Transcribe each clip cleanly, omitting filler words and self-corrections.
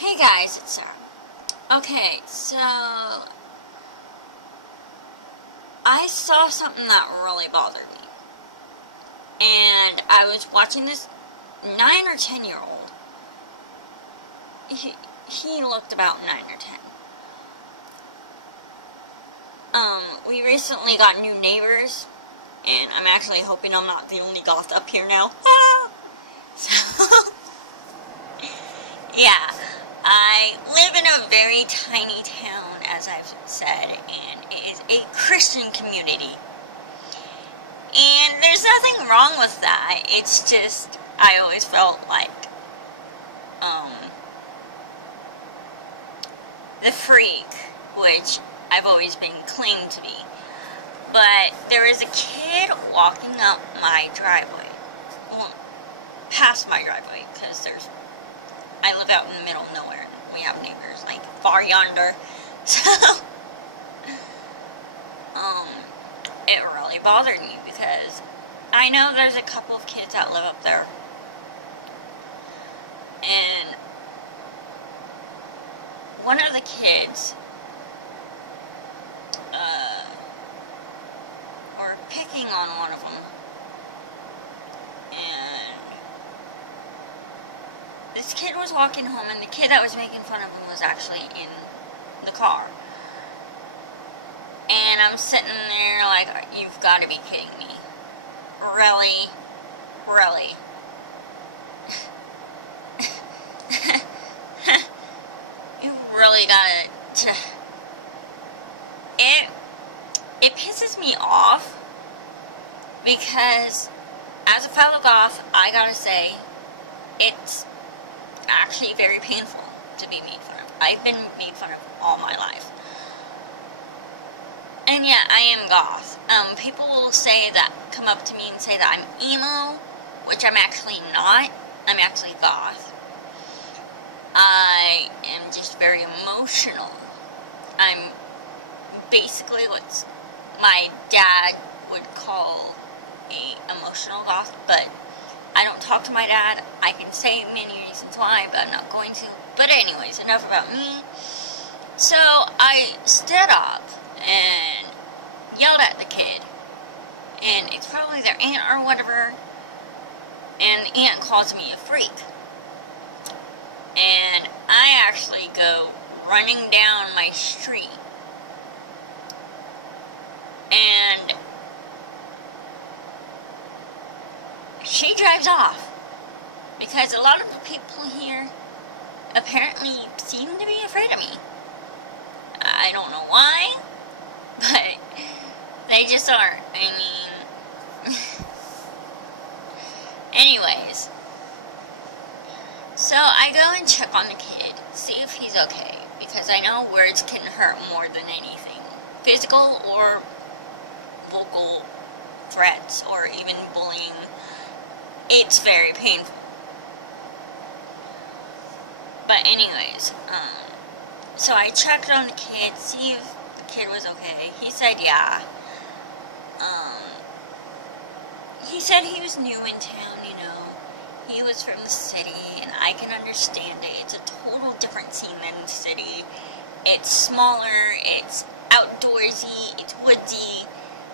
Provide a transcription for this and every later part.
Hey guys, it's Sarah. Okay, so I saw something that really bothered me. And I was watching this 9 or 10-year-old. He looked about 9 or 10. We recently got new neighbors, and I'm actually hoping I'm not the only goth up here now. So, yeah. I live in a very tiny town, as I've said, and it is a Christian community. And there's nothing wrong with that. It's just, I always felt like, the freak, which I've always been claimed to be. But there is a kid walking up my driveway. Well, past my driveway, because I live out in the middle of nowhere, and we have neighbors, like, far yonder. So, it really bothered me, because I know there's a couple of kids that live up there. And one of the kids, were picking on one of them. And this kid was walking home, and the kid that was making fun of him was actually in the car. And I'm sitting there like, you've got to be kidding me. Really? Really? You really got to... It pisses me off, because as a fellow goth, I gotta say, it's actually very painful to be made fun of. I've been made fun of all my life. And yeah, I am goth. People will say that, come up to me and say that I'm emo, which I'm actually not. I'm actually goth. I am just very emotional. I'm basically what my dad would call a emotional goth, but I don't talk to my dad. I can say many reasons why, but I'm not going to. But anyways, enough about me. So I stood up and yelled at the kid, and it's probably their aunt or whatever, and the aunt calls me a freak. And I actually go running down my street, and she drives off, because a lot of the people here apparently seem to be afraid of me. I don't know why, but they just are. I mean, anyways, so I go and check on the kid, see if he's okay, because I know words can hurt more than anything. Physical or vocal threats, or even bullying, it's very painful. But anyways, so I checked on the kid, see if the kid was okay. He said yeah. He said he was new in town, you know. He was from the city, and I can understand it. It's a total different scene than the city. It's smaller, it's outdoorsy, it's woodsy,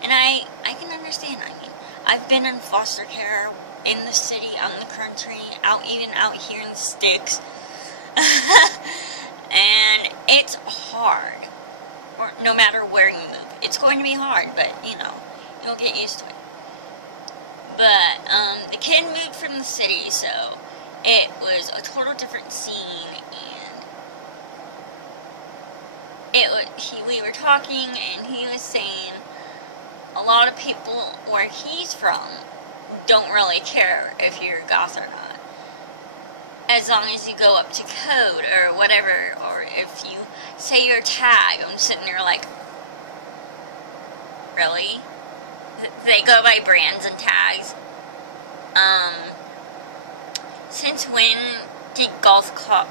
and I can understand. I mean, I've been in foster care in the city, out in the country, even out here in the sticks. And it's hard. Or no matter where you move. It's going to be hard, but, you know, you'll get used to it. But, the kid moved from the city, so it was a total different scene, and we were talking, and he was saying a lot of people where he's from don't really care if you're goth or not, as long as you go up to code or whatever, or if you say your tag. I'm sitting there like, really? They go by brands and tags. Since when did goth culture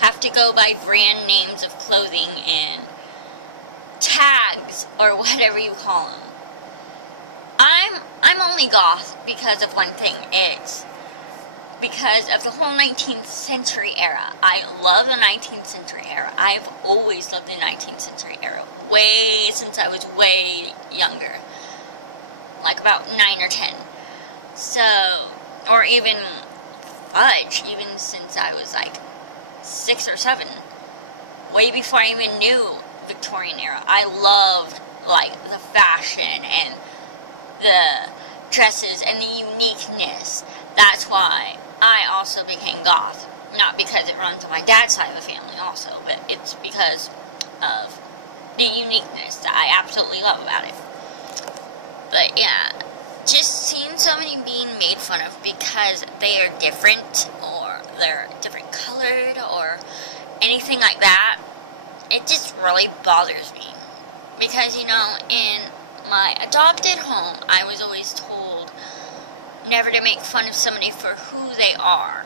have to go by brand names of clothing and tags, or whatever you call them? I'm only goth because of one thing. It's because of the whole 19th century era. I love the 19th century era. I've always loved the 19th century era, way since I was way younger, like about 9 or 10. So, or even fudge, even since I was like 6 or 7, way before I even knew Victorian era. I loved like the fashion and the dresses and the uniqueness. That's why I also became goth. Not because it runs on my dad's side of the family also, but it's because of the uniqueness that I absolutely love about it. But yeah, just seeing somebody being made fun of because they are different, or they're different colored, or anything like that, it just really bothers me. Because, you know, in my adopted home, I was always told never to make fun of somebody for who they are.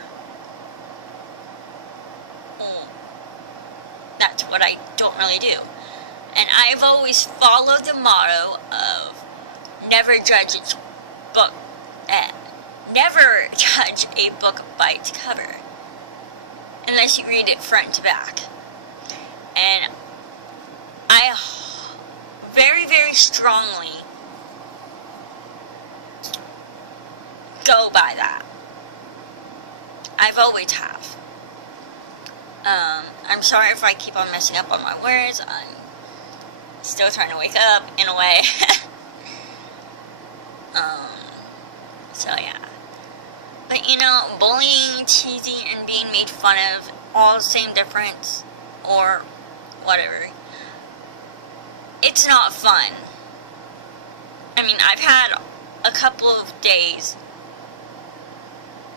That's what I don't really do. And I've always followed the motto of never judge a book by its cover, unless you read it front to back. And I very, very strongly go by that. I've always have. I'm sorry if I keep on messing up on my words. I'm still trying to wake up, in a way. So yeah. But you know, bullying, teasing, and being made fun of, all the same difference, or whatever. It's not fun. I mean, I've had a couple of days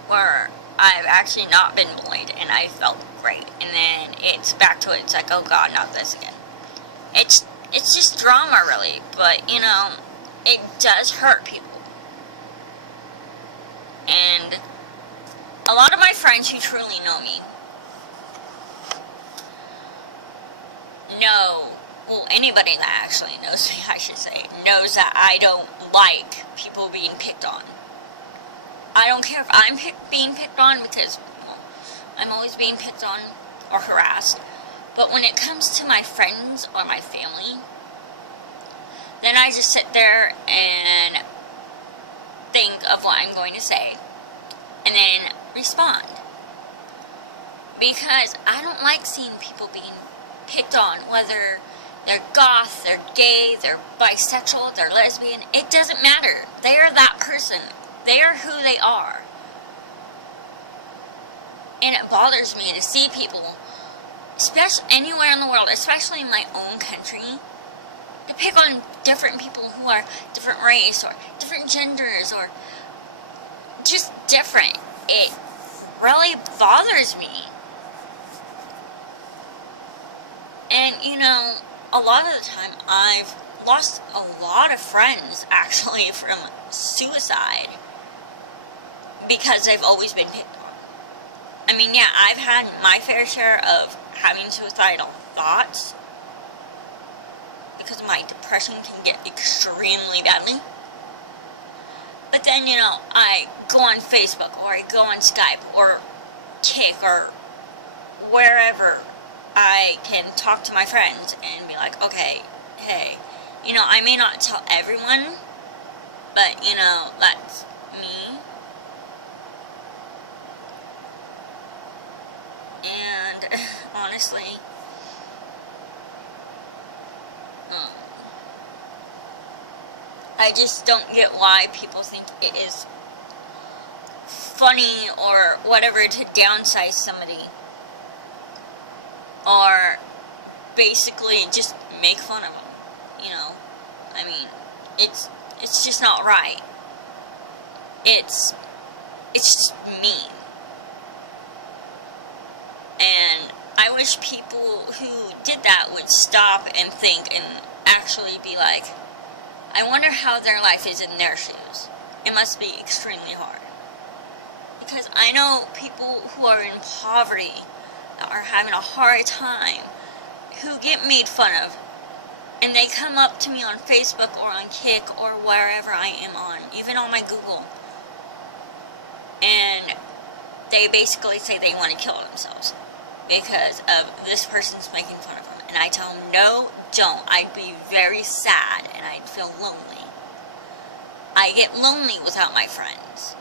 where I've actually not been bullied, and I felt great. And then it's back to it. It's like, oh God, not this again. It's just drama, really. But, you know, it does hurt people. And a lot of my friends who truly know me know, well, anybody that actually knows me, I should say, knows that I don't like people being picked on. I don't care if I'm being picked on, because, well, I'm always being picked on or harassed. But when it comes to my friends or my family, then I just sit there and think of what I'm going to say, and then respond. Because I don't like seeing people being picked on, whether they're goth, they're gay, they're bisexual, they're lesbian. It doesn't matter. They are that person. They are who they are. And it bothers me to see people, especially anywhere in the world, especially in my own country, to pick on different people who are different race or different genders or just different. It really bothers me. And, you know, a lot of the time I've lost a lot of friends, actually, from suicide because they've always been picked on. I mean, yeah, I've had my fair share of having suicidal thoughts because my depression can get extremely badly. But then, you know, I go on Facebook, or I go on Skype, or Kik, or wherever I can talk to my friends and be like, okay, hey, you know, I may not tell everyone, but, you know, that's me. And, honestly, I just don't get why people think it is funny or whatever to downsize somebody, or basically just make fun of them, you know. I mean, it's just not right. It's just mean. And I wish people who did that would stop and think and actually be like, I wonder how their life is in their shoes. It must be extremely hard. Because I know people who are in poverty, that are having a hard time, who get made fun of And they come up to me on Facebook or on Kick or wherever I am on, even on my Google. And they basically say they want to kill themselves because of this person's making fun of them. And I tell them, no, don't. I'd be very sad and I'd feel lonely. I get lonely without my friends.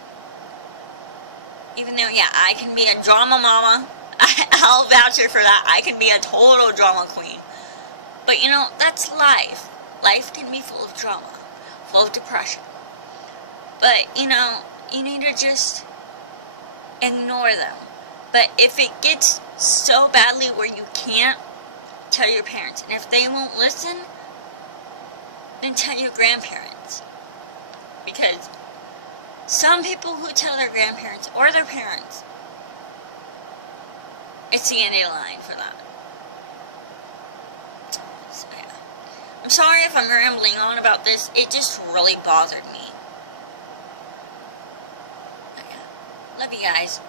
Even though, yeah, I can be a drama mama. I'll vouch for that. I can be a total drama queen. But, you know, that's life. Life can be full of drama, full of depression. But, you know, you need to just ignore them. But if it gets so badly where you can't, tell your parents. And if they won't listen, then tell your grandparents. Because some people who tell their grandparents or their parents, it's the end of the line for that. So, yeah. I'm sorry if I'm rambling on about this. It just really bothered me. But, yeah. Love you guys.